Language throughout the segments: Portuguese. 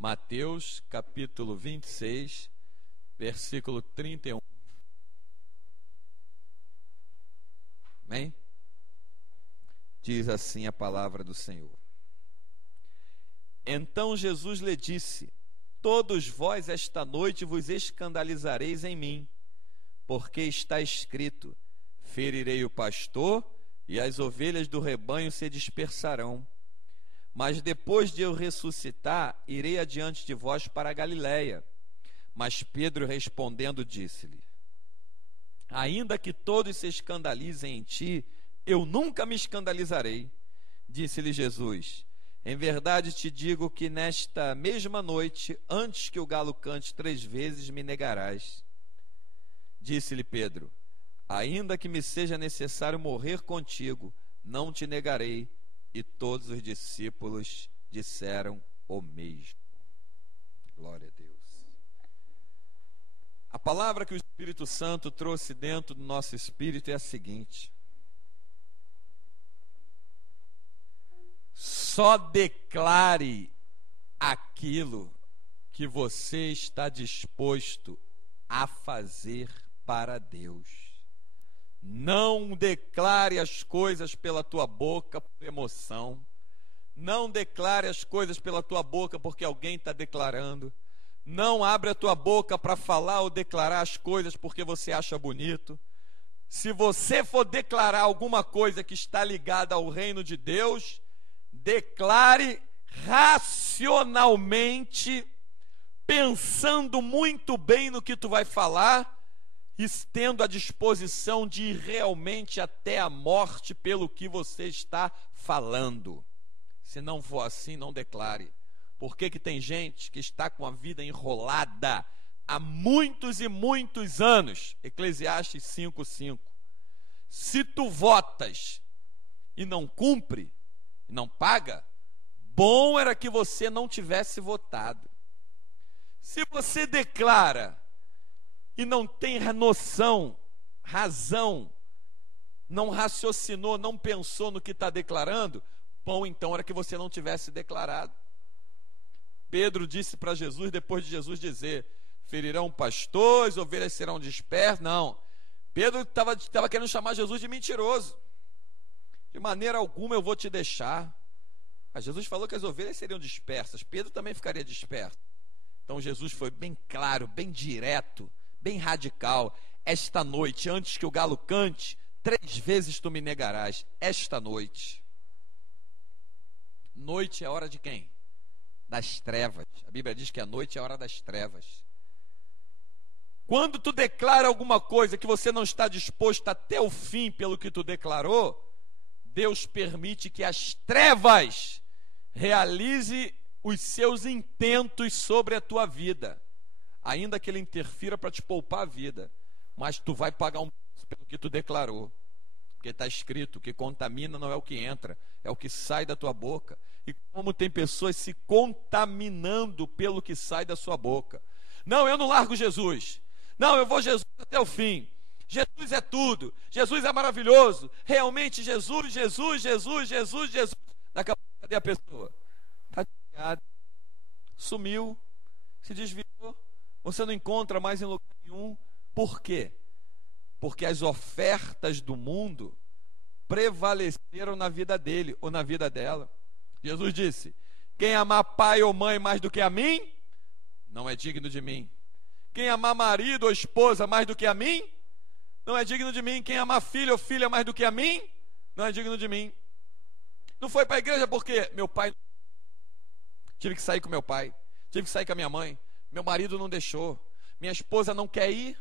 Mateus capítulo 26, versículo 31. Amém? Diz assim a palavra do Senhor. Então Jesus lhe disse: todos vós esta noite vos escandalizareis em mim, porque está escrito: ferirei o pastor e as ovelhas do rebanho se dispersarão. Mas depois de eu ressuscitar, irei adiante de vós para a Galiléia. Mas Pedro respondendo disse-lhe: ainda que todos se escandalizem em ti, eu nunca me escandalizarei. Disse-lhe Jesus: em verdade te digo que nesta mesma noite, antes que o galo cante 3 vezes, me negarás. Disse-lhe Pedro: ainda que me seja necessário morrer contigo, não te negarei. E todos os discípulos disseram o mesmo. Glória a Deus. A palavra que o Espírito Santo trouxe dentro do nosso espírito é a seguinte: só declare aquilo que você está disposto a fazer para Deus. Não declare as coisas pela tua boca por emoção. Não declare as coisas pela tua boca porque alguém está declarando. Não abre a tua boca para falar ou declarar as coisas porque você acha bonito. Se você for declarar alguma coisa que está ligada ao reino de Deus, declare racionalmente, pensando muito bem no que tu vai falar, tendo a disposição de ir realmente até a morte pelo que você está falando. Se não for assim, não declare. Por que tem gente que está com a vida enrolada há muitos e muitos anos? Eclesiastes 5:5. Se tu votas e não cumpre, não paga, bom era que você não tivesse votado. Se você declara e não tem noção, razão, não raciocinou, não pensou no que está declarando, bom, então era que você não tivesse declarado. Pedro disse para Jesus, depois de Jesus dizer: ferirão pastores, ovelhas serão dispersas. Não, Pedro estava querendo chamar Jesus de mentiroso. De maneira alguma eu vou te deixar. Mas Jesus falou que as ovelhas seriam dispersas, Pedro também ficaria disperso. Então Jesus foi bem claro, bem direto, bem radical: esta noite, antes que o galo cante, 3 vezes tu me negarás. Esta noite. Noite é hora de quem? Das trevas. A Bíblia diz que a noite é a hora das trevas. Quando tu declara alguma coisa que você não está disposto até o fim pelo que tu declarou, Deus permite que as trevas realize os seus intentos sobre a tua vida, ainda que ele interfira para te poupar a vida, mas tu vai pagar um preço pelo que tu declarou, porque está escrito: o que contamina não é o que entra, é o que sai da tua boca. E como tem pessoas se contaminando pelo que sai da sua boca. Não, eu não largo Jesus. Não, eu vou Jesus até o fim. Jesus é tudo. Jesus é maravilhoso. Realmente Jesus, Jesus, Jesus, Jesus, Jesus. Daqui a pouco, cadê a pessoa? Está desviada, sumiu, se desviou. Você não encontra mais em lugar nenhum. Por quê? Porque as ofertas do mundo prevaleceram na vida dele ou na vida dela. Jesus disse: quem amar pai ou mãe mais do que a mim, não é digno de mim. Quem amar marido ou esposa mais do que a mim, não é digno de mim. Quem amar filho ou filha mais do que a mim, não é digno de mim. Não foi para a igreja porque meu pai... Tive que sair com meu pai, tive que sair com a minha mãe, meu marido não deixou, minha esposa não quer ir,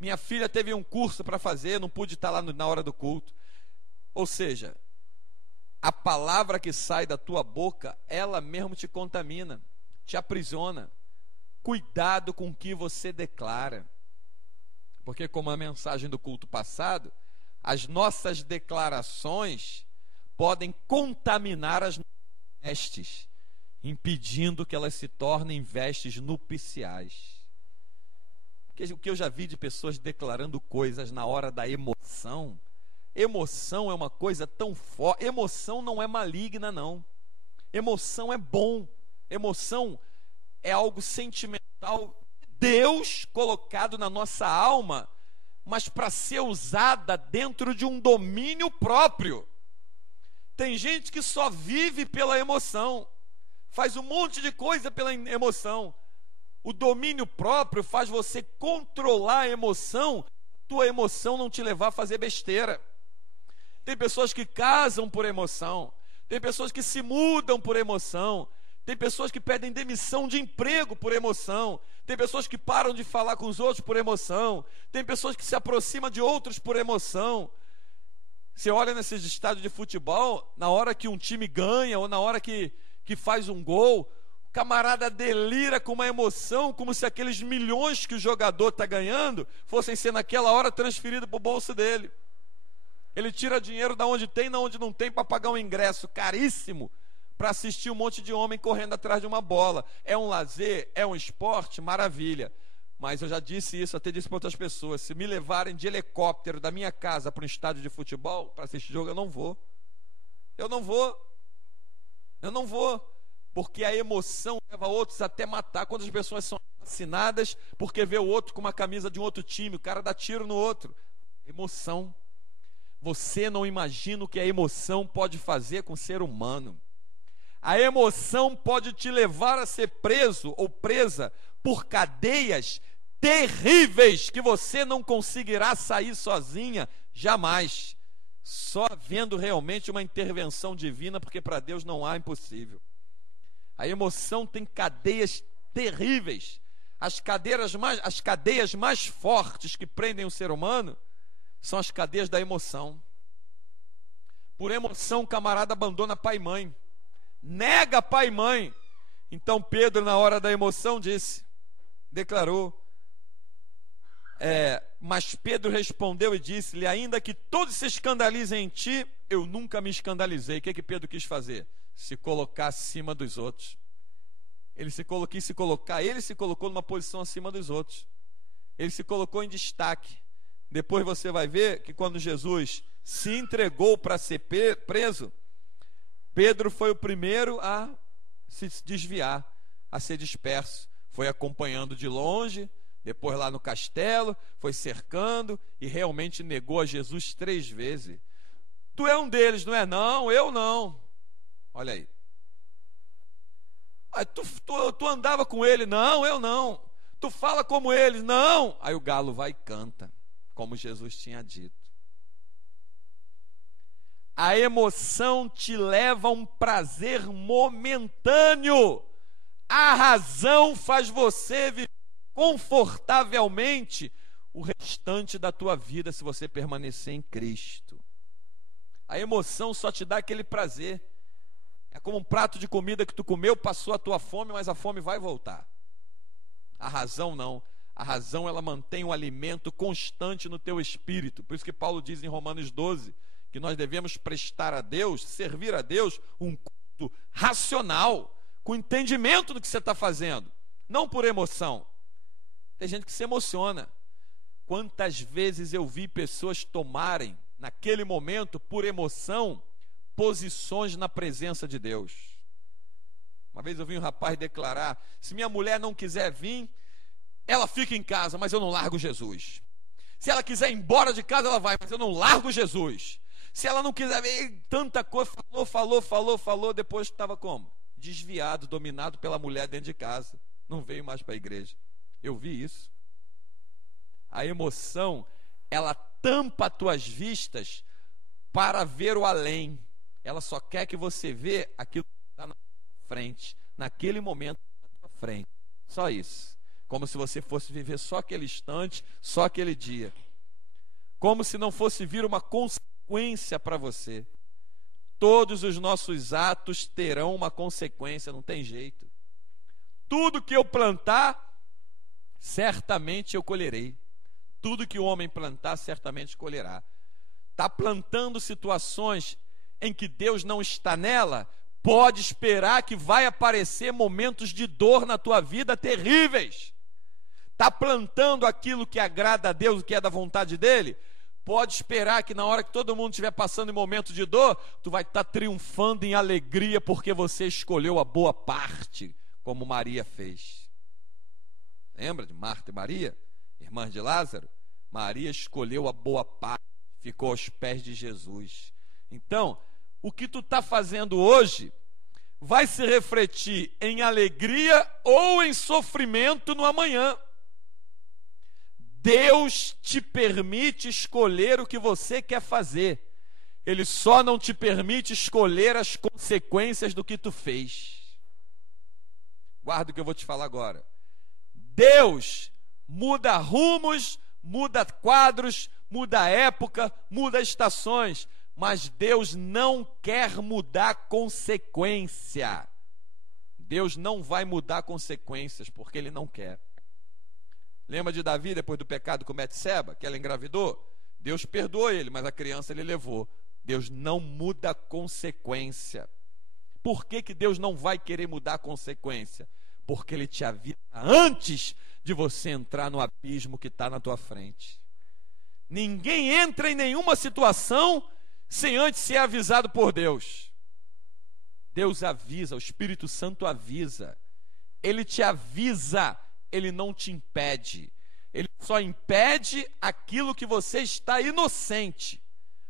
minha filha teve um curso para fazer, não pude estar lá na hora do culto. Ou seja, a palavra que sai da tua boca, ela mesmo te contamina, te aprisiona. Cuidado com o que você declara, porque, como a mensagem do culto passado, as nossas declarações podem contaminar as vestes, impedindo que elas se tornem vestes nupciais. Porque o que eu já vi de pessoas declarando coisas na hora da emoção. Emoção é uma coisa tão forte. Emoção não é maligna, não. Emoção é bom. Emoção é algo sentimental, Deus colocado na nossa alma, mas para ser usada dentro de um domínio próprio. Tem gente que só vive pela emoção, faz um monte de coisa pela emoção. O domínio próprio faz você controlar a emoção, tua emoção não te levar a fazer besteira. Tem pessoas que casam por emoção, tem pessoas que se mudam por emoção, tem pessoas que pedem demissão de emprego por emoção, tem pessoas que param de falar com os outros por emoção, tem pessoas que se aproximam de outros por emoção. Você olha nesses estádios de futebol, na hora que um time ganha ou na hora que faz um gol, o camarada delira com uma emoção, como se aqueles milhões que o jogador está ganhando fossem ser naquela hora transferidos para o bolso dele. Ele tira dinheiro da onde tem, da onde não tem, para pagar um ingresso caríssimo para assistir um monte de homem correndo atrás de uma bola. É um lazer, é um esporte, maravilha. Mas eu já disse isso, até disse para outras pessoas, se me levarem de helicóptero da minha casa para um estádio de futebol para assistir jogo, eu não vou. Eu não vou. Porque a emoção leva outros até matar. Quantas pessoas são assassinadas porque vê o outro com uma camisa de um outro time, o cara dá tiro no outro. Emoção. Você não imagina o que a emoção pode fazer com o ser humano. A emoção pode te levar a ser preso ou presa por cadeias terríveis que você não conseguirá sair sozinha jamais. Só havendo realmente uma intervenção divina, porque para Deus não há impossível. A emoção tem cadeias terríveis. As cadeias mais fortes que prendem o ser humano são as cadeias da emoção. Por emoção, o camarada abandona pai e mãe, nega pai e mãe. Então Pedro, na hora da emoção, declarou, mas Pedro respondeu e disse-lhe, ainda que todos se escandalizem em ti, eu nunca me escandalizei. O que Pedro quis fazer? Se colocar acima dos outros. Ele se colocou numa posição acima dos outros. Ele se colocou em destaque. Depois você vai ver que quando Jesus se entregou para ser preso, Pedro foi o primeiro a se desviar, a ser disperso. Foi acompanhando de longe, depois lá no castelo, foi cercando e realmente negou a Jesus 3 vezes. Tu é um deles, não é? Não, eu não. Olha aí. Tu andava com ele? Não, eu não. Tu fala como ele? Não. Aí o galo vai e canta, como Jesus tinha dito. A emoção te leva a um prazer momentâneo. A razão faz você viver confortavelmente o restante da tua vida se você permanecer em Cristo. A emoção só te dá aquele prazer. É como um prato de comida que tu comeu, passou a tua fome, mas a fome vai voltar. A razão não. A razão, ela mantém um alimento constante no teu espírito. Por isso que Paulo diz em Romanos 12, que nós devemos prestar a Deus, servir a Deus, um culto racional, com entendimento do que você está fazendo, não por emoção. Tem gente que se emociona. Quantas vezes eu vi pessoas tomarem, naquele momento, por emoção, posições na presença de Deus. Uma vez eu vi um rapaz declarar, se minha mulher não quiser vir, ela fica em casa, mas eu não largo Jesus. Se ela quiser ir embora de casa, ela vai, mas eu não largo Jesus. Se ela não quiser ver, tanta coisa, falou, depois estava como? Desviado, dominado pela mulher dentro de casa. Não veio mais para a igreja. Eu vi isso. A emoção, ela tampa as tuas vistas para ver o além. Ela só quer que você vê aquilo que está na frente, naquele momento na tua frente. Só isso. Como se você fosse viver só aquele instante, só aquele dia. Como se não fosse vir uma consequência para você. Todos os nossos atos terão uma consequência, não tem jeito. Tudo que eu plantar, certamente eu colherei. Tudo que o homem plantar, certamente colherá. Está plantando situações em que Deus não está nela, pode esperar que vai aparecer momentos de dor na tua vida terríveis. Está plantando aquilo que agrada a Deus, o que é da vontade dele, pode esperar que na hora que todo mundo estiver passando em momento de dor, tu vai estar triunfando em alegria porque você escolheu a boa parte. como Maria fez. Lembra de Marta e Maria, irmãs de Lázaro? Maria escolheu a boa parte, ficou aos pés de Jesus. Então, o que tu está fazendo hoje vai se refletir em alegria ou em sofrimento no amanhã. Deus te permite escolher o que você quer fazer. Ele só não te permite escolher as consequências do que tu fez. Guarda o que eu vou te falar agora. Deus muda rumos, muda quadros, muda época, muda estações, mas Deus não quer mudar consequência. Deus não vai mudar consequências, porque Ele não quer. Lembra de Davi, depois do pecado com Betseba, que ela engravidou? Deus perdoou ele, mas a criança ele levou. Deus não muda consequência. Por que Deus não vai querer mudar a consequência? Porque Ele te avisa antes de você entrar no abismo que está na tua frente. Ninguém entra em nenhuma situação sem antes ser avisado por Deus. Deus avisa, o Espírito Santo avisa. Ele te avisa, Ele não te impede. Ele só impede aquilo que você está inocente.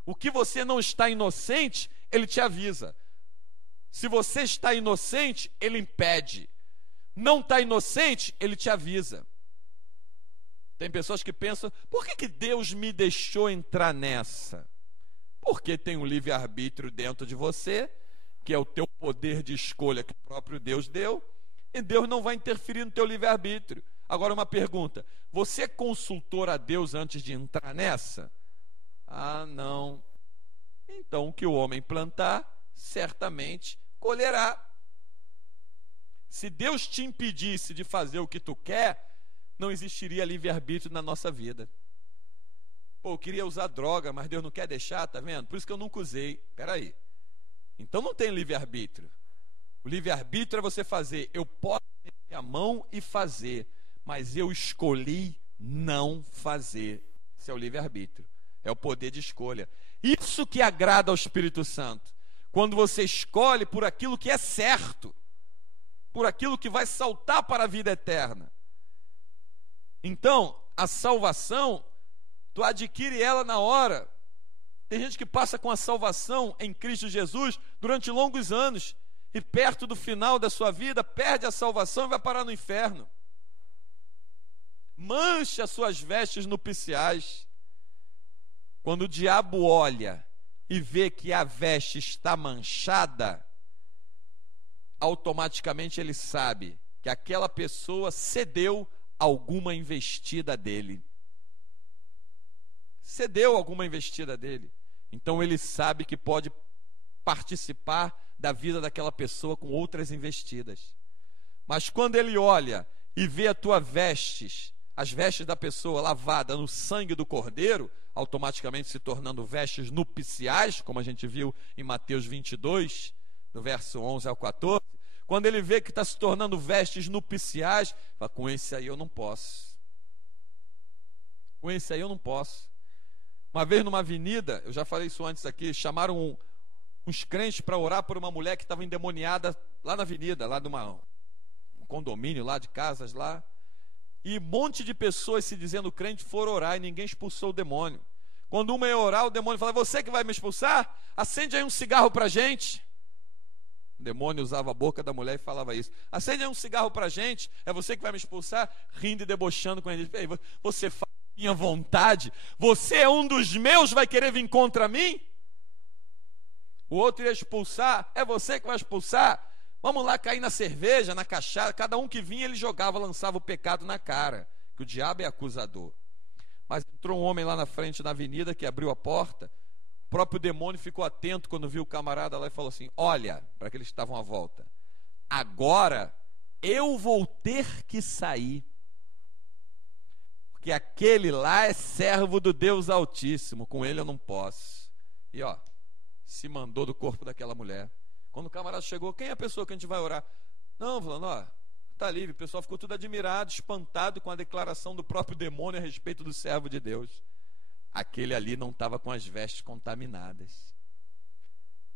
O que você não está inocente, Ele te avisa. Se você está inocente, Ele impede. Não está inocente, Ele te avisa. Tem pessoas que pensam, por que Deus me deixou entrar nessa? Porque tem um livre-arbítrio dentro de você, que é o teu poder de escolha que o próprio Deus deu, e Deus não vai interferir no teu livre-arbítrio. Agora uma pergunta, você consultou a Deus antes de entrar nessa? Ah, não. Então o que o homem plantar, certamente colherá. Se Deus te impedisse de fazer o que tu quer, não existiria livre-arbítrio na nossa vida. Pô, eu queria usar droga, mas Deus não quer deixar, tá vendo? Por isso que eu nunca usei. Peraí. Então não tem livre-arbítrio. O livre-arbítrio é você fazer. Eu posso meter a mão e fazer, mas eu escolhi não fazer. Esse é o livre-arbítrio. É o poder de escolha. Isso que agrada ao Espírito Santo. Quando você escolhe por aquilo que é certo, por aquilo que vai saltar para a vida eterna. Então, a salvação, tu adquire ela na hora. Tem gente que passa com a salvação em Cristo Jesus durante longos anos e perto do final da sua vida perde a salvação e vai parar no inferno. Mancha suas vestes nupciais. Quando o diabo olha e vê que a veste está manchada, automaticamente ele sabe que aquela pessoa cedeu alguma investida dele. Cedeu alguma investida dele. Então ele sabe que pode participar da vida daquela pessoa com outras investidas. Mas quando ele olha e vê a tua vestes, as vestes da pessoa lavada no sangue do Cordeiro, automaticamente se tornando vestes nupciais, como a gente viu em Mateus 22, do verso 11 ao 14, quando ele vê que está se tornando vestes nupciais, fala, com esse aí eu não posso. Com esse aí eu não posso. Uma vez numa avenida, eu já falei isso antes aqui, chamaram uns crentes para orar por uma mulher que estava endemoniada lá na avenida, lá de um condomínio lá de casas lá. E um monte de pessoas se dizendo crente foram orar e ninguém expulsou o demônio. Quando uma ia orar, o demônio falava, você que vai me expulsar? Acende aí um cigarro para a gente. O demônio usava a boca da mulher e falava isso. Acende aí um cigarro para a gente, é você que vai me expulsar? Rindo e debochando com ele. Você faz minha vontade? Você é um dos meus, vai querer vir contra mim? O outro ia expulsar, é você que vai expulsar? Vamos lá cair na cerveja, na cachaça. Cada um que vinha, ele jogava, lançava o pecado na cara. Que o diabo é acusador. Mas entrou um homem lá na frente na avenida que abriu a porta. O próprio demônio ficou atento quando viu o camarada lá e falou assim, olha, para que eles estavam à volta, agora eu vou ter que sair. Porque aquele lá é servo do Deus Altíssimo, com ele eu não posso. E ó, se mandou do corpo daquela mulher. Quando o camarada chegou, quem é a pessoa que a gente vai orar? Não, falando, ó, tá livre. O pessoal ficou tudo admirado, espantado com a declaração do próprio demônio a respeito do servo de Deus. Aquele ali não estava com as vestes contaminadas.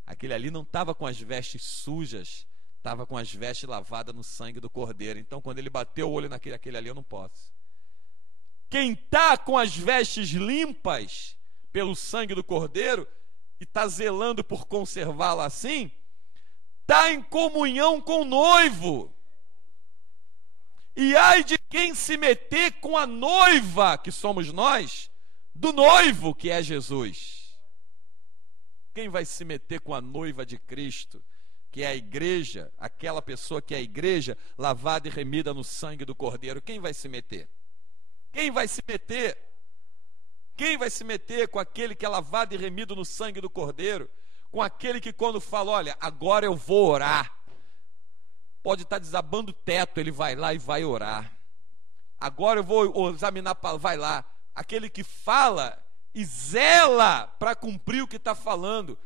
Aquele ali não estava com as vestes sujas estava com as vestes lavadas no sangue do Cordeiro. Então, quando ele bateu o olho naquele ali, eu não posso. Quem está com as vestes limpas pelo sangue do Cordeiro e está zelando por conservá-la assim, está em comunhão com o noivo. E ai de quem se meter com a noiva, que somos nós, do noivo, que é Jesus. Quem vai se meter com a noiva de Cristo, que é a igreja, aquela pessoa que é a igreja, lavada e remida no sangue do Cordeiro? Quem vai se meter? Quem vai se meter? Quem vai se meter com aquele que é lavado e remido no sangue do Cordeiro? Com aquele que quando fala, olha, agora eu vou orar. Pode estar desabando o teto, ele vai lá e vai orar. Agora eu vou examinar, vai lá. Aquele que fala e zela para cumprir o que está falando,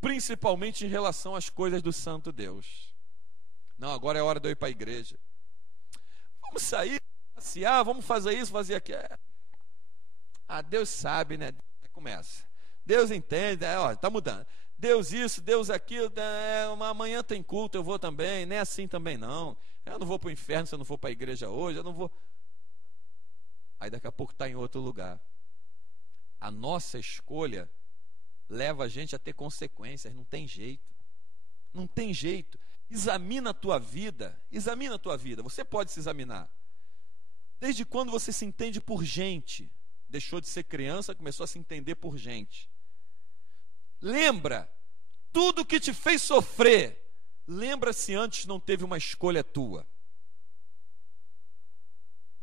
principalmente em relação às coisas do santo Deus. Não, agora é hora de eu ir para a igreja. Vamos sair, passear, vamos fazer isso, fazer aquilo. Deus sabe, né? Começa. Deus entende, está mudando. Deus isso, Deus aquilo, amanhã tem culto, eu vou também, nem assim também não. Eu não vou para o inferno se eu não for para a igreja hoje, eu não vou. Aí daqui a pouco está em outro lugar. A nossa escolha leva a gente a ter consequências, não tem jeito. Não tem jeito. Examina a tua vida, você pode se examinar. Desde quando você se entende por gente? Deixou de ser criança, começou a se entender por gente. Lembra, tudo que te fez sofrer, lembra se antes não teve uma escolha tua.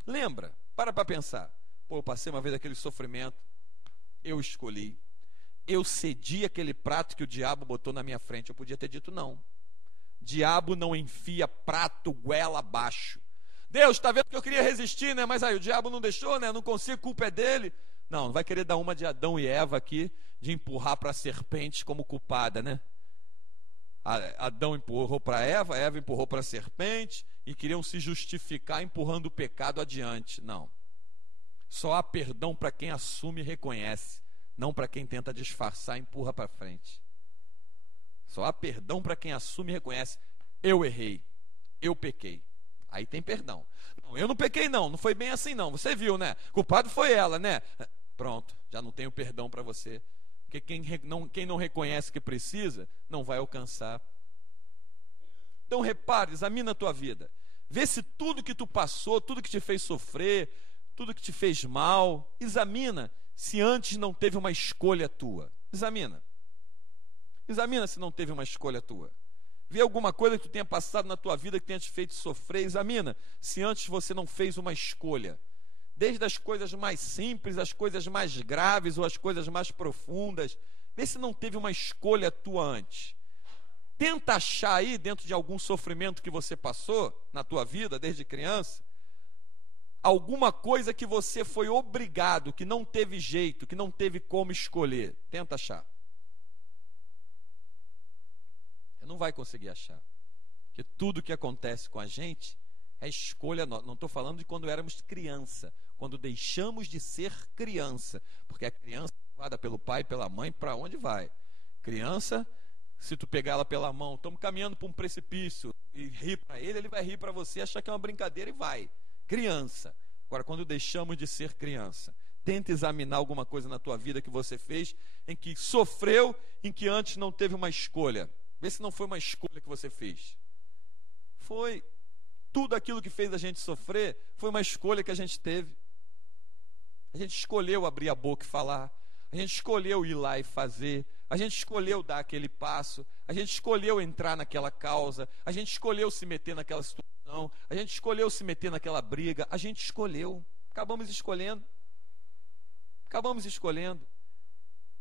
Lembra, para pensar. Eu passei uma vez aquele sofrimento, eu escolhi. Eu cedi aquele prato que o diabo botou na minha frente. Eu podia ter dito não. Diabo não enfia prato goela abaixo. Deus, está vendo que eu queria resistir, né? Mas aí o diabo não deixou, né? Não consigo, culpa é dele. Não vai querer dar uma de Adão e Eva aqui, de empurrar para a serpente como culpada, né? Adão empurrou para Eva, Eva empurrou para a serpente e queriam se justificar empurrando o pecado adiante. Não. Só há perdão para quem assume e reconhece, não para quem tenta disfarçar e empurra para frente. Só há perdão para quem assume e reconhece. Eu errei, eu pequei. Aí tem perdão. Não, eu não pequei não foi bem assim não. Você viu, né? Culpado foi ela, né? Pronto, já não tenho perdão para você. Porque quem não reconhece que precisa, não vai alcançar. Então repare, examina a tua vida. Vê se tudo que tu passou, tudo que te fez sofrer, tudo que te fez mal, examina se antes não teve uma escolha tua. Examina. Examina se não teve uma escolha tua. Vê alguma coisa que tu tenha passado na tua vida que tenha te feito sofrer. Examina se antes você não fez uma escolha. Desde as coisas mais simples, as coisas mais graves ou as coisas mais profundas. Vê se não teve uma escolha tua antes. Tenta achar aí, dentro de algum sofrimento que você passou na tua vida, desde criança, alguma coisa que você foi obrigado, que não teve jeito, que não teve como escolher. Tenta achar. Você não vai conseguir achar. Porque tudo que acontece com a gente é escolha nossa. Não estou falando de quando éramos criança, quando deixamos de ser criança. Porque a criança é levada pelo pai e pela mãe, para onde vai? Criança, se tu pegar ela pela mão, estamos caminhando para um precipício e rir para ele, ele vai rir para você, achar que é uma brincadeira e vai. Criança. Agora, quando deixamos de ser criança, tenta examinar alguma coisa na tua vida que você fez, em que sofreu, em que antes não teve uma escolha. Vê se não foi uma escolha que você fez. Foi. Tudo aquilo que fez a gente sofrer foi uma escolha que a gente teve. A gente escolheu abrir a boca e falar. A gente escolheu ir lá e fazer. A gente escolheu dar aquele passo. A gente escolheu entrar naquela causa. A gente escolheu se meter naquela situação. A gente escolheu se meter naquela briga. A gente escolheu. Acabamos escolhendo. Acabamos escolhendo.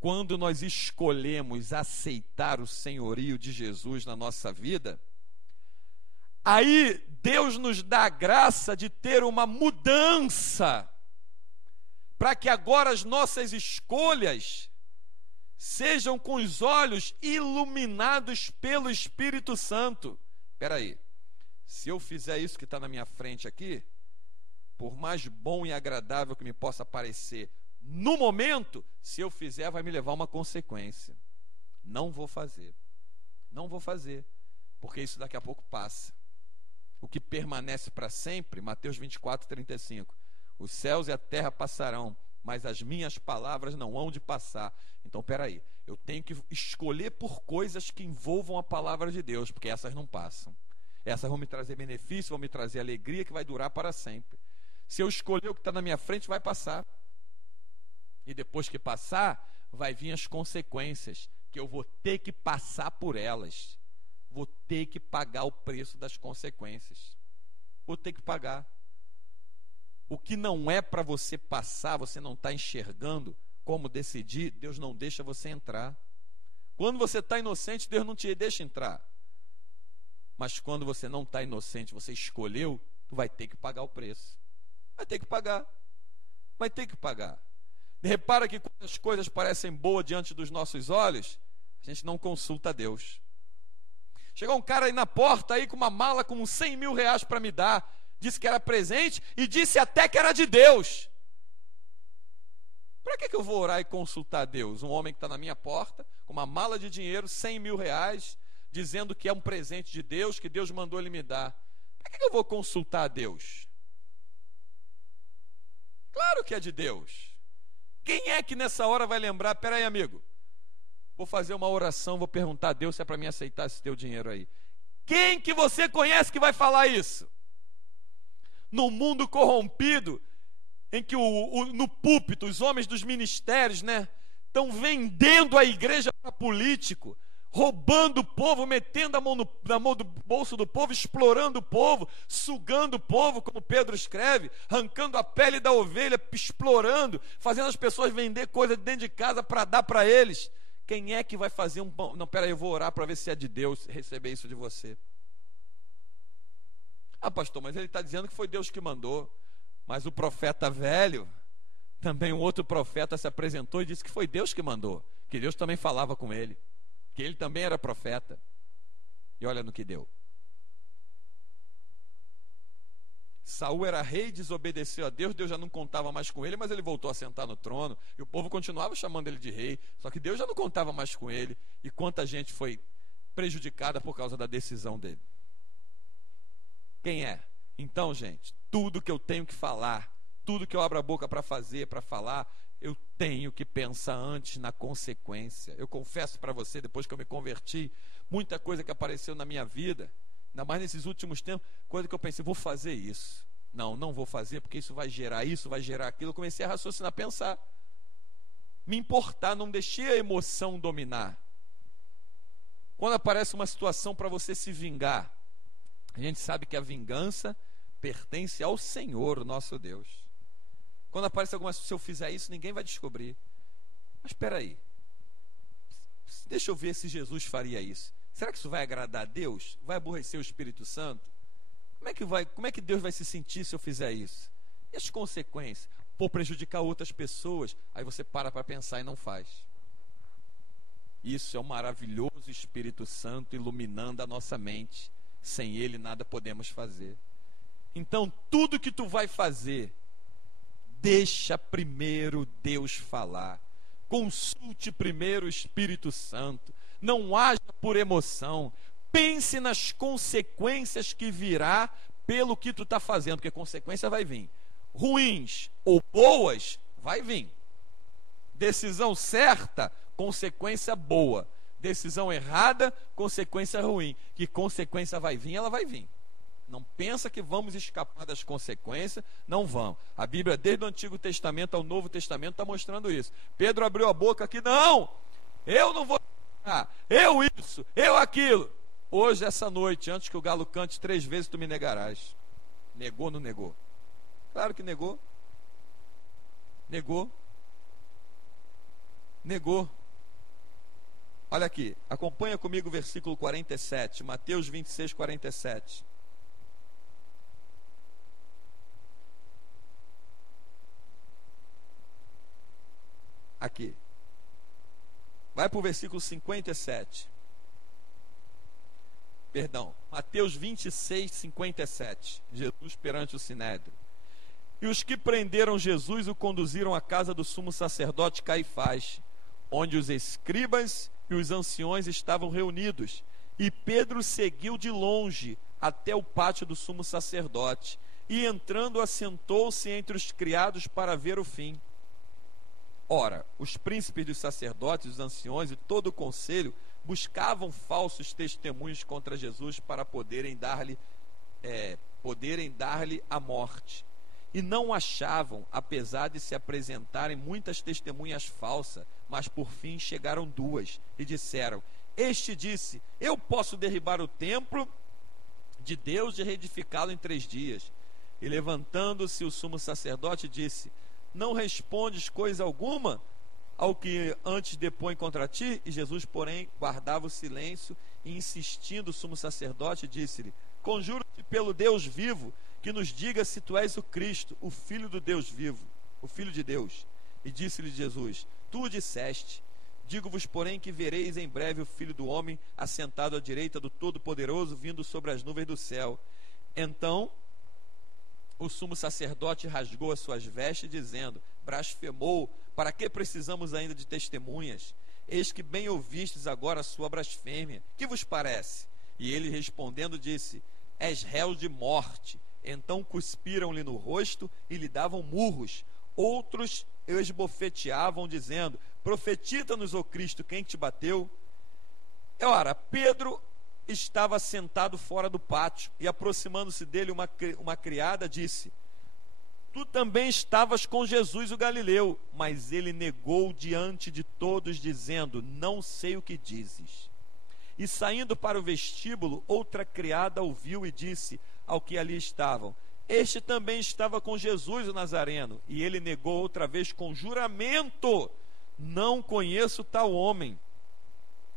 Quando nós escolhemos aceitar o senhorio de Jesus na nossa vida, aí Deus nos dá a graça de ter uma mudança, para que agora as nossas escolhas sejam com os olhos iluminados pelo Espírito Santo. Espera aí, se eu fizer isso que está na minha frente aqui, por mais bom e agradável que me possa parecer, no momento, se eu fizer, vai me levar a uma consequência. Não vou fazer. Não vou fazer. porque isso daqui a pouco passa. O que permanece para sempre, Mateus 24:35. Os céus e a terra passarão, mas as minhas palavras não hão de passar. Então, peraí, eu tenho que escolher por coisas que envolvam a palavra de Deus, porque essas não passam. Essas vão me trazer benefício, vão me trazer alegria que vai durar para sempre. Se eu escolher o que está na minha frente, vai passar. E depois que passar, vai vir as consequências, que eu vou ter que passar por elas. Vou ter que pagar o preço das consequências. Vou ter que pagar. O que não é para você passar, você não está enxergando como decidir, Deus não deixa você entrar. Quando você está inocente, Deus não te deixa entrar. Mas quando você não está inocente, você escolheu, tu vai ter que pagar o preço. Vai ter que pagar. Vai ter que pagar. Repara que quando as coisas parecem boas diante dos nossos olhos, a gente não consulta a Deus. Chegou um cara aí na porta aí com uma mala com uns 100 mil reais para me dar. Disse que era presente e disse até que era de Deus. Para que eu vou orar e consultar a Deus? Um homem que está na minha porta com uma mala de dinheiro, 100 mil reais, dizendo que é um presente de Deus, que Deus mandou ele me dar. Para que eu vou consultar a Deus? Claro que é de Deus. Quem é que nessa hora vai lembrar? Peraí, amigo, vou fazer uma oração, vou perguntar a Deus se é para mim aceitar esse teu dinheiro aí. Quem que você conhece que vai falar isso? No mundo corrompido, em que no púlpito, os homens dos ministérios, estão vendendo a igreja para político, roubando o povo, metendo a mão na mão do bolso do povo, explorando o povo, sugando o povo, como Pedro escreve, arrancando a pele da ovelha, explorando, fazendo as pessoas vender coisa dentro de casa para dar para eles. Quem é que vai fazer um pão? Não, peraí, eu vou orar para ver se é de Deus receber isso de você. Ah, pastor, mas ele está dizendo que foi Deus que mandou. Mas o profeta velho, também um outro profeta se apresentou e disse que foi Deus que mandou, que Deus também falava com ele, que ele também era profeta. E olha no que deu. Saul era rei, desobedeceu a Deus, Deus já não contava mais com ele, mas ele voltou a sentar no trono, e o povo continuava chamando ele de rei, só que Deus já não contava mais com ele, e quanta gente foi prejudicada por causa da decisão dele. Quem é? Então, gente, tudo que eu tenho que falar, tudo que eu abro a boca para fazer, para falar, eu tenho que pensar antes na consequência. Eu confesso para você, depois que eu me converti, muita coisa que apareceu na minha vida, ainda mais nesses últimos tempos, coisa que eu pensei, vou fazer isso. Não vou fazer, porque isso vai gerar aquilo. Eu comecei a raciocinar, pensar, me importar, não deixei a emoção dominar. Quando aparece uma situação para você se vingar, a gente sabe que a vingança pertence ao Senhor, o nosso Deus. Quando aparece alguma coisa, se eu fizer isso, ninguém vai descobrir. Mas espera aí, deixa eu ver se Jesus faria isso. Será que isso vai agradar a Deus? Vai aborrecer o Espírito Santo? Como é que Deus vai se sentir se eu fizer isso? E as consequências? Por prejudicar outras pessoas, aí você para pensar e não faz. Isso é um maravilhoso Espírito Santo iluminando a nossa mente. Sem ele nada podemos fazer. Então tudo que tu vai fazer, deixa primeiro Deus falar. Consulte primeiro o Espírito Santo. Não haja por emoção. Pense nas consequências que virá pelo que tu está fazendo, porque consequência vai vir. Ruins ou boas, vai vir. Decisão certa, consequência boa. Decisão errada, consequência ruim. Que consequência vai vir? Ela vai vir. Não pensa que vamos escapar das consequências. Não vão. A Bíblia, desde o Antigo Testamento ao Novo Testamento, está mostrando isso. Pedro abriu a boca aqui, não, eu não vou, eu isso, eu aquilo. Hoje, essa noite, antes que o galo cante 3 vezes, tu me negarás. Negou ou não negou? Claro que negou. Negou. Negou. Olha aqui, acompanha comigo o versículo 47, Mateus 26, 47. Aqui. Vai para o versículo 57. Perdão, Mateus 26, 57. Jesus perante o Sinédrio. E os que prenderam Jesus o conduziram à casa do sumo sacerdote Caifás, onde os escribas e os anciões estavam reunidos, E Pedro seguiu de longe até o pátio do sumo sacerdote, e entrando assentou-se entre os criados para ver o fim. Ora, os príncipes dos sacerdotes, os anciões e todo o conselho buscavam falsos testemunhos contra Jesus para poderem dar-lhe a morte. E não achavam, apesar de se apresentarem muitas testemunhas falsas, mas por fim chegaram duas e disseram: este disse: eu posso derribar o templo de Deus e reedificá-lo em 3 dias. E levantando-se o sumo sacerdote disse: não respondes coisa alguma ao que antes depõe contra ti? E Jesus, porém, guardava o silêncio, e insistindo o sumo sacerdote, disse-lhe: conjuro-te pelo Deus vivo, que nos diga se tu és o Cristo, o Filho do Deus vivo, o Filho de Deus. E disse-lhe Jesus: tu o disseste. Digo-vos, porém, que vereis em breve o Filho do Homem assentado à direita do Todo-Poderoso, vindo sobre as nuvens do céu. Então o sumo sacerdote rasgou as suas vestes, dizendo: blasfemou, para que precisamos ainda de testemunhas? Eis que bem ouvistes agora a sua blasfêmia. Que vos parece? E ele respondendo disse: és réu de morte. Então cuspiram-lhe no rosto e lhe davam murros. Outros o esbofeteavam, dizendo: profetiza-nos, ó Cristo, quem te bateu? Ora, Pedro estava sentado fora do pátio, e aproximando-se dele uma criada disse: tu também estavas com Jesus o Galileu. Mas ele negou diante de todos, dizendo: não sei o que dizes. E saindo para o vestíbulo, outra criada ouviu e disse ao que ali estavam: este também estava com Jesus o Nazareno. E ele negou outra vez com juramento: não conheço tal homem.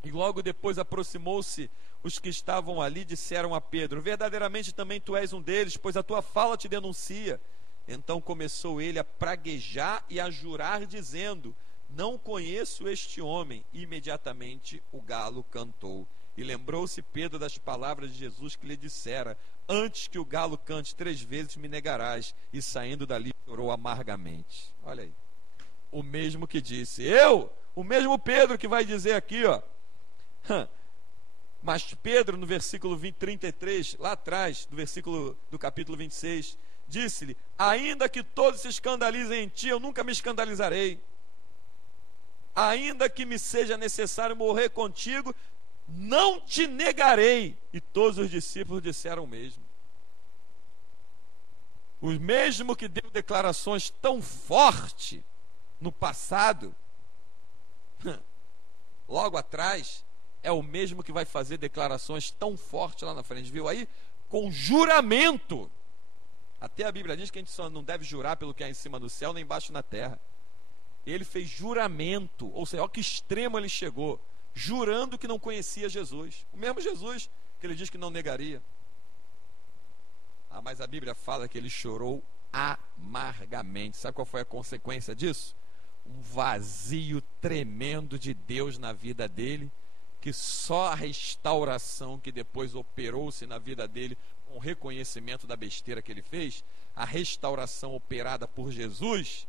E logo depois aproximou-se os que estavam ali, disseram a Pedro: verdadeiramente também tu és um deles, pois a tua fala te denuncia. Então começou ele a praguejar e a jurar, dizendo: não conheço este homem. E imediatamente o galo cantou. E lembrou-se Pedro das palavras de Jesus, que lhe dissera: antes que o galo cante 3 vezes me negarás. E saindo dali chorou amargamente. Olha aí, o mesmo que disse, o mesmo Pedro que vai dizer aqui, ó. Mas Pedro, no versículo 33, lá atrás, do capítulo 26, disse-lhe: ainda que todos se escandalizem em ti, eu nunca me escandalizarei. Ainda que me seja necessário morrer contigo, não te negarei. E todos os discípulos disseram o mesmo. O mesmo que deu declarações tão fortes no passado, logo atrás, é o mesmo que vai fazer declarações tão fortes lá na frente, viu aí? Com juramento. Até a Bíblia diz que a gente só não deve jurar pelo que é em cima do céu, nem embaixo na terra. Ele fez juramento, ou seja, olha que extremo ele chegou, jurando que não conhecia Jesus. O mesmo Jesus que ele diz que não negaria. Mas a Bíblia fala que ele chorou amargamente. Sabe qual foi a consequência disso? Um vazio tremendo de Deus na vida dele, que só a restauração que depois operou-se na vida dele, com o reconhecimento da besteira que ele fez, a restauração operada por Jesus,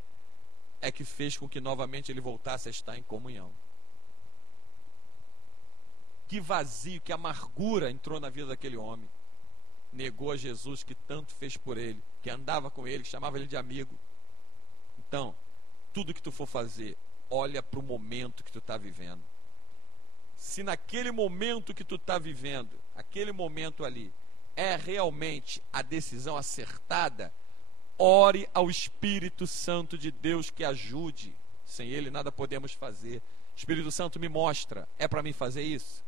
é que fez com que novamente ele voltasse a estar em comunhão. Que vazio, que amargura entrou na vida daquele homem. Negou a Jesus que tanto fez por ele, que andava com ele, que chamava ele de amigo. Então, tudo que tu for fazer, olha para o momento que tu está vivendo. Se naquele momento que tu está vivendo, aquele momento ali, é realmente a decisão acertada, ore ao Espírito Santo de Deus que ajude. Sem ele nada podemos fazer. Espírito Santo, me mostra, é para mim fazer isso?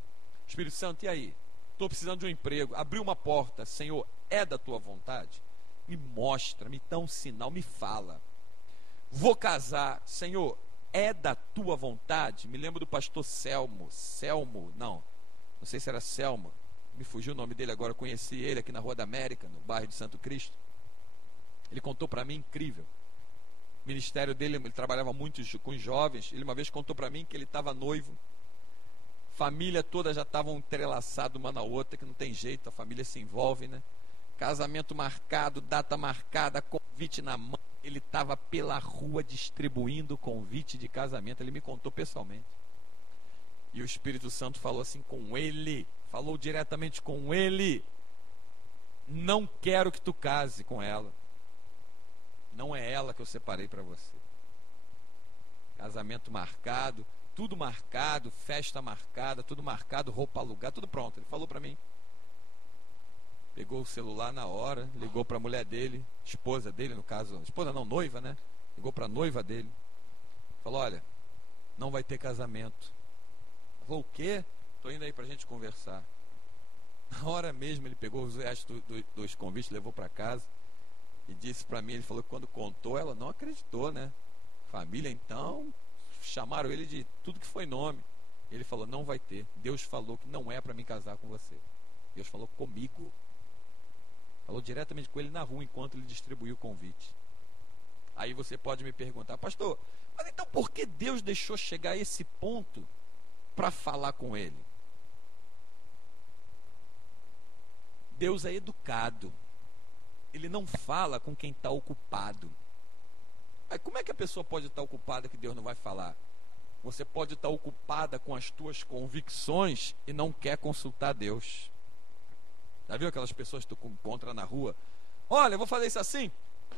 Espírito Santo, e aí? Estou precisando de um emprego, abri uma porta, Senhor, é da tua vontade? Me mostra, me dá um sinal, me fala. Vou casar, Senhor, é da tua vontade? Me lembro do pastor Selmo, não sei se era Selmo, me fugiu o nome dele agora, eu conheci ele aqui na Rua da América, no bairro de Santo Cristo. Ele contou para mim, incrível, o ministério dele, ele trabalhava muito com jovens. Ele uma vez contou para mim que ele estava noivo, família toda já estavam entrelaçadas uma na outra, que não tem jeito, a família se envolve, né? Casamento marcado, data marcada, convite na mão. Ele estava pela rua distribuindo convite de casamento. Ele me contou pessoalmente. E o Espírito Santo falou assim com ele: falou diretamente com ele: não quero que tu case com ela. Não é ela que eu separei para você. Casamento marcado, tudo marcado, festa marcada, tudo marcado, roupa alugada, tudo pronto. Ele falou para mim. Pegou o celular na hora, ligou para a mulher dele, esposa dele, no caso, esposa não, noiva, né? Ligou para a noiva dele. Falou: olha, não vai ter casamento. Falou: o quê? Estou indo aí para a gente conversar. Na hora mesmo ele pegou os restos dos convites, levou para casa e disse para mim, ele falou que quando contou, ela não acreditou, né? Família, então, chamaram ele de tudo que foi nome. Ele falou: não vai ter. Deus falou que não é para me casar com você. Deus falou comigo. Falou diretamente com ele na rua enquanto ele distribuiu o convite. Aí você pode me perguntar: pastor, mas então por que Deus deixou chegar a esse ponto para falar com ele? Deus é educado. Ele não fala com quem está ocupado. Mas como é que a pessoa pode estar ocupada que Deus não vai falar? Você pode estar ocupada com as tuas convicções e não quer consultar Deus. Já viu aquelas pessoas que tu encontra na rua? Olha, eu vou fazer isso assim.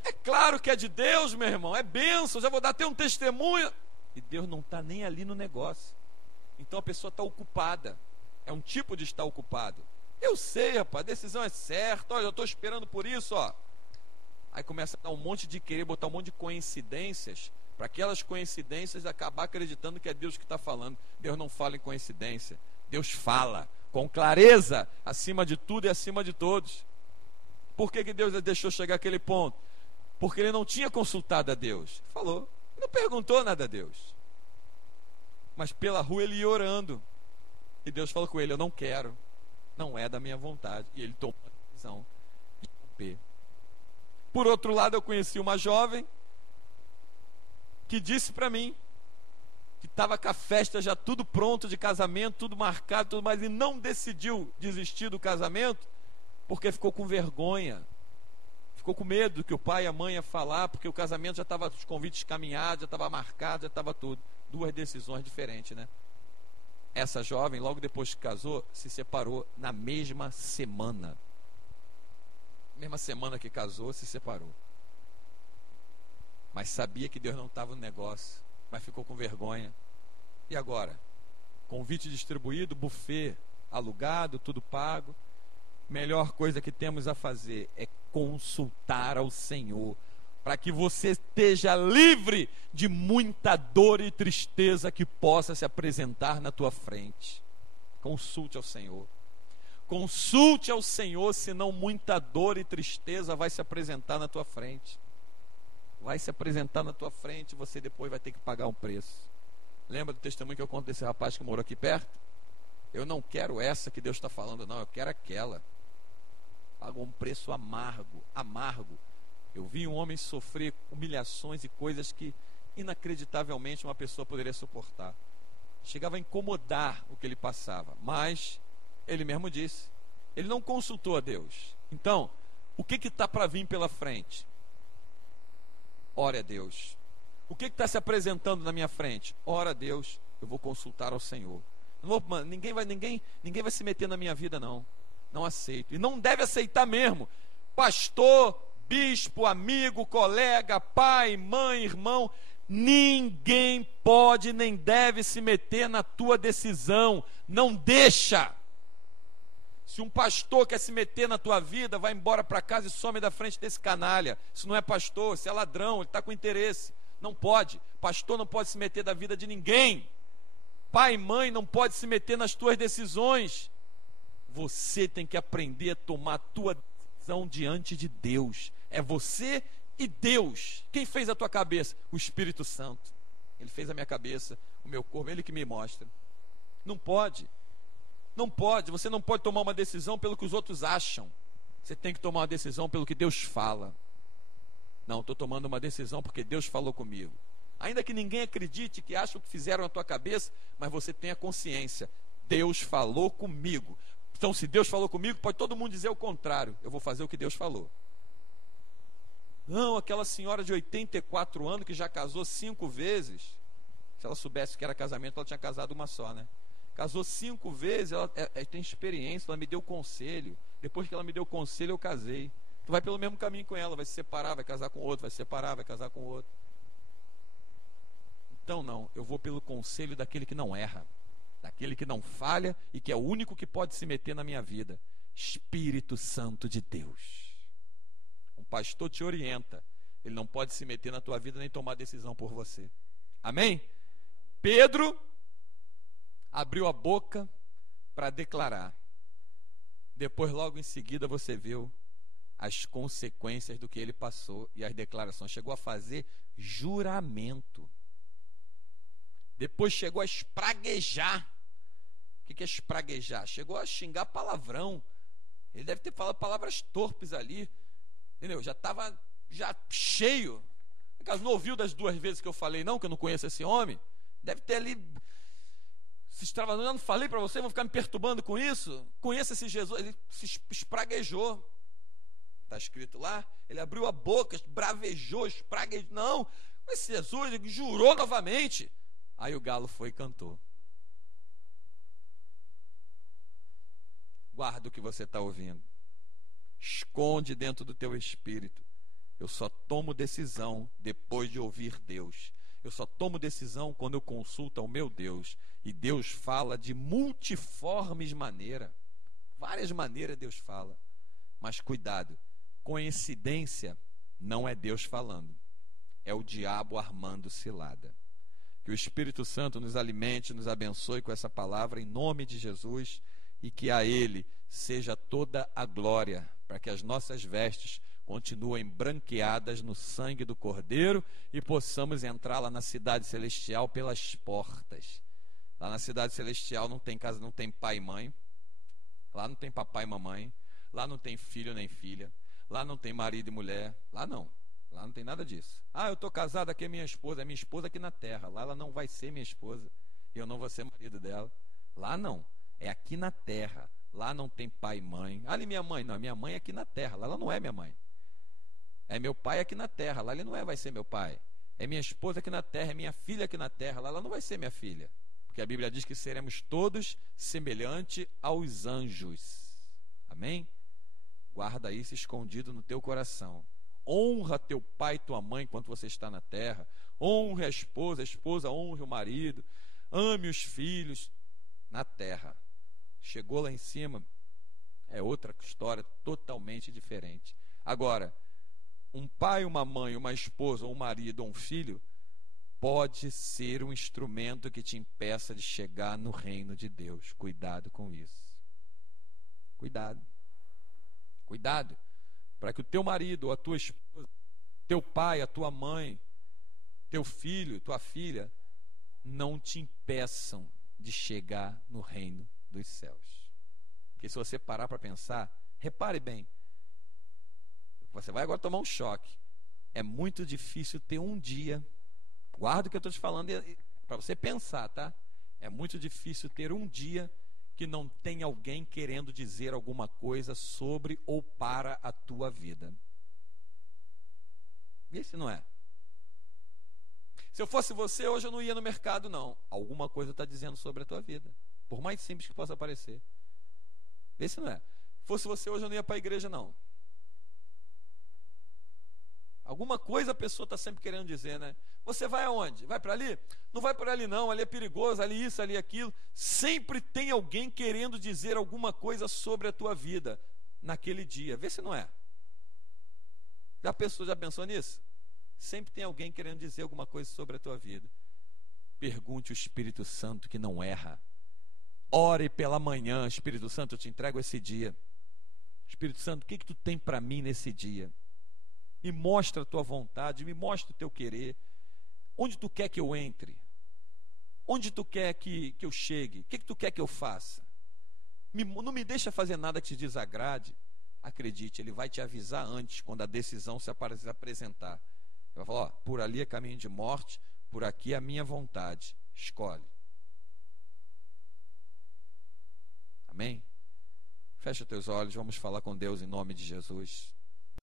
É claro que é de Deus, meu irmão. É bênção, já vou dar até um testemunho. E Deus não está nem ali no negócio. Então a pessoa está ocupada. É um tipo de estar ocupado. Eu sei, rapaz, a decisão é certa. Olha, eu estou esperando por isso, ó. Aí começa a dar um monte de querer, botar um monte de coincidências, para aquelas coincidências acabar acreditando que é Deus que está falando. Deus não fala em coincidência. Deus fala com clareza, acima de tudo e acima de todos. Por que Deus deixou chegar àquele ponto? Porque ele não tinha consultado a Deus. Falou, não perguntou nada a Deus. Mas pela rua ele ia orando. E Deus falou com ele: eu não quero. Não é da minha vontade. E ele tomou a decisão de romper. Por outro lado, eu conheci uma jovem que disse para mim que estava com a festa já tudo pronto de casamento, tudo marcado, tudo mais, e não decidiu desistir do casamento porque ficou com vergonha, ficou com medo do que o pai e a mãe ia falar, porque o casamento já estava, os convites caminhados, já estava marcado, já estava tudo. Duas decisões diferentes, né? Essa jovem, logo depois que casou, se separou na mesma semana. Mesma semana que casou, se separou. Mas sabia que Deus não estava no negócio, mas ficou com vergonha. E agora? Convite distribuído, buffet alugado, tudo pago. Melhor coisa que temos a fazer é consultar ao Senhor, para que você esteja livre de muita dor e tristeza que possa se apresentar na tua frente. Consulte ao Senhor. Consulte ao Senhor, senão muita dor e tristeza vai se apresentar na tua frente. Vai se apresentar na tua frente e você depois vai ter que pagar um preço. Lembra do testemunho que eu conto desse rapaz que morou aqui perto? Eu não quero essa que Deus está falando, não, eu quero aquela. Pagou um preço amargo, amargo. Eu vi um homem sofrer humilhações e coisas que inacreditavelmente uma pessoa poderia suportar. Chegava a incomodar o que ele passava, mas ele mesmo disse, ele não consultou a Deus. Então, o que está para vir pela frente? Ore a Deus. O que está se apresentando na minha frente? Ora a Deus, eu vou consultar ao Senhor. Não vou, ninguém vai se meter na minha vida, não. Não aceito. E não deve aceitar mesmo. Pastor, bispo, amigo, colega, pai, mãe, irmão, ninguém pode nem deve se meter na tua decisão. Não deixa. Se um pastor quer se meter na tua vida, vai embora para casa e some da frente desse canalha. Isso não é pastor, isso é ladrão, ele está com interesse. Não pode. Pastor não pode se meter da vida de ninguém. Pai e mãe não pode se meter nas tuas decisões. Você tem que aprender a tomar a tua decisão diante de Deus. É você e Deus. Quem fez a tua cabeça? O Espírito Santo. Ele fez a minha cabeça, o meu corpo, ele que me mostra. Não pode. Não pode. Você não pode tomar uma decisão pelo que os outros acham. Você tem que tomar uma decisão pelo que Deus fala. Não, estou tomando uma decisão porque Deus falou comigo. Ainda que ninguém acredite, que acha o que fizeram na tua cabeça, mas você tenha consciência. Deus falou comigo. Então, se Deus falou comigo, pode todo mundo dizer o contrário. Eu vou fazer o que Deus falou. Não, aquela senhora de 84 anos que já casou 5 vezes. Se ela soubesse que era casamento, ela tinha casado uma só, né? casou 5 vezes, ela tem experiência, ela me deu conselho. Depois que ela me deu conselho, eu casei. Tu vai pelo mesmo caminho com ela, vai se separar, vai casar com outro, vai se separar, vai casar com outro. Então não, eu vou pelo conselho daquele que não erra, daquele que não falha e que é o único que pode se meter na minha vida. Espírito Santo de Deus. Um pastor te orienta, ele não pode se meter na tua vida nem tomar decisão por você. Amém? Pedro abriu a boca para declarar. Depois, logo em seguida, você viu as consequências do que ele passou e as declarações. Chegou a fazer juramento. Depois chegou a espraguejar. O que é espraguejar? Chegou a xingar palavrão. Ele deve ter falado palavras torpes ali. Entendeu? Já estava cheio. Não ouviu das 2 vezes que eu falei, não, que eu não conheço esse homem? Deve ter ali se extravasando. Eu não falei para você, vão ficar me perturbando com isso? Conheça esse Jesus. Ele se espraguejou. Está escrito lá. Ele abriu a boca, bravejou, espraguejou. Não, esse Jesus ele jurou novamente. Aí o galo foi e cantou. Guarda o que você está ouvindo. Esconde dentro do teu espírito. Eu só tomo decisão depois de ouvir Deus. Eu só tomo decisão quando eu consulto ao meu Deus. E Deus fala de multiformes maneiras. Várias maneiras Deus fala. Mas cuidado, coincidência não é Deus falando. É o diabo armando cilada. Que o Espírito Santo nos alimente, nos abençoe com essa palavra em nome de Jesus. E que a Ele seja toda a glória, para que as nossas vestes continuem branqueadas no sangue do Cordeiro e possamos entrar lá na cidade celestial pelas portas. Lá na cidade celestial não tem casa, não tem pai e mãe. Lá não tem papai e mamãe. Lá não tem filho nem filha. Lá não tem marido e mulher. Lá não tem nada disso. Ah, eu estou casado, aqui é minha esposa aqui na terra. Lá ela não vai ser minha esposa. E eu não vou ser marido dela. Lá não. É aqui na terra. Lá não tem pai e mãe. Ali minha mãe. Não, minha mãe é aqui na terra. Lá ela não é minha mãe. É meu pai aqui na terra. Lá ele não vai ser meu pai. É minha esposa aqui na terra. É minha filha aqui na terra. Lá ela não vai ser minha filha. Porque a Bíblia diz que seremos todos semelhantes aos anjos. Amém? Guarda isso escondido no teu coração. Honra teu pai e tua mãe enquanto você está na terra. Honre a esposa honre o marido. Ame os filhos na terra. Chegou lá em cima, é outra história totalmente diferente. Agora, um pai, uma mãe, uma esposa, um marido ou um filho pode ser um instrumento que te impeça de chegar no reino de Deus. Cuidado com isso. Cuidado. Cuidado, para que o teu marido ou a tua esposa, teu pai, a tua mãe, teu filho, tua filha, não te impeçam de chegar no reino dos céus. Porque se você parar para pensar, repare bem, você vai agora tomar um choque. É muito difícil ter um dia, guarda o que eu estou te falando para você pensar, tá? É muito difícil ter um dia que não tem alguém querendo dizer alguma coisa sobre ou para a tua vida. Vê se não é. Se eu fosse você, hoje eu não ia no mercado, não. Alguma coisa está dizendo sobre a tua vida. Por mais simples que possa parecer. Vê se não é. Se fosse você, hoje eu não ia para a igreja, não. Alguma coisa a pessoa está sempre querendo dizer, né? Você vai aonde? Vai para ali? Não vai para ali não, ali é perigoso, ali isso, ali aquilo. Sempre tem alguém querendo dizer alguma coisa sobre a tua vida naquele dia. Vê se não é. Já pensou nisso? Sempre tem alguém querendo dizer alguma coisa sobre a tua vida. Pergunte o Espírito Santo que não erra. Ore pela manhã, Espírito Santo, eu te entrego esse dia. Espírito Santo, o que tu tem para mim nesse dia? Me mostra a tua vontade, me mostra o teu querer. Onde tu quer que eu entre? Onde tu quer que eu chegue? O que tu quer que eu faça? Não me deixa fazer nada que te desagrade. Acredite, ele vai te avisar antes, quando a decisão se apresentar. Ele vai falar, ó, por ali é caminho de morte, por aqui é a minha vontade. Escolhe. Amém? Fecha teus olhos, vamos falar com Deus em nome de Jesus.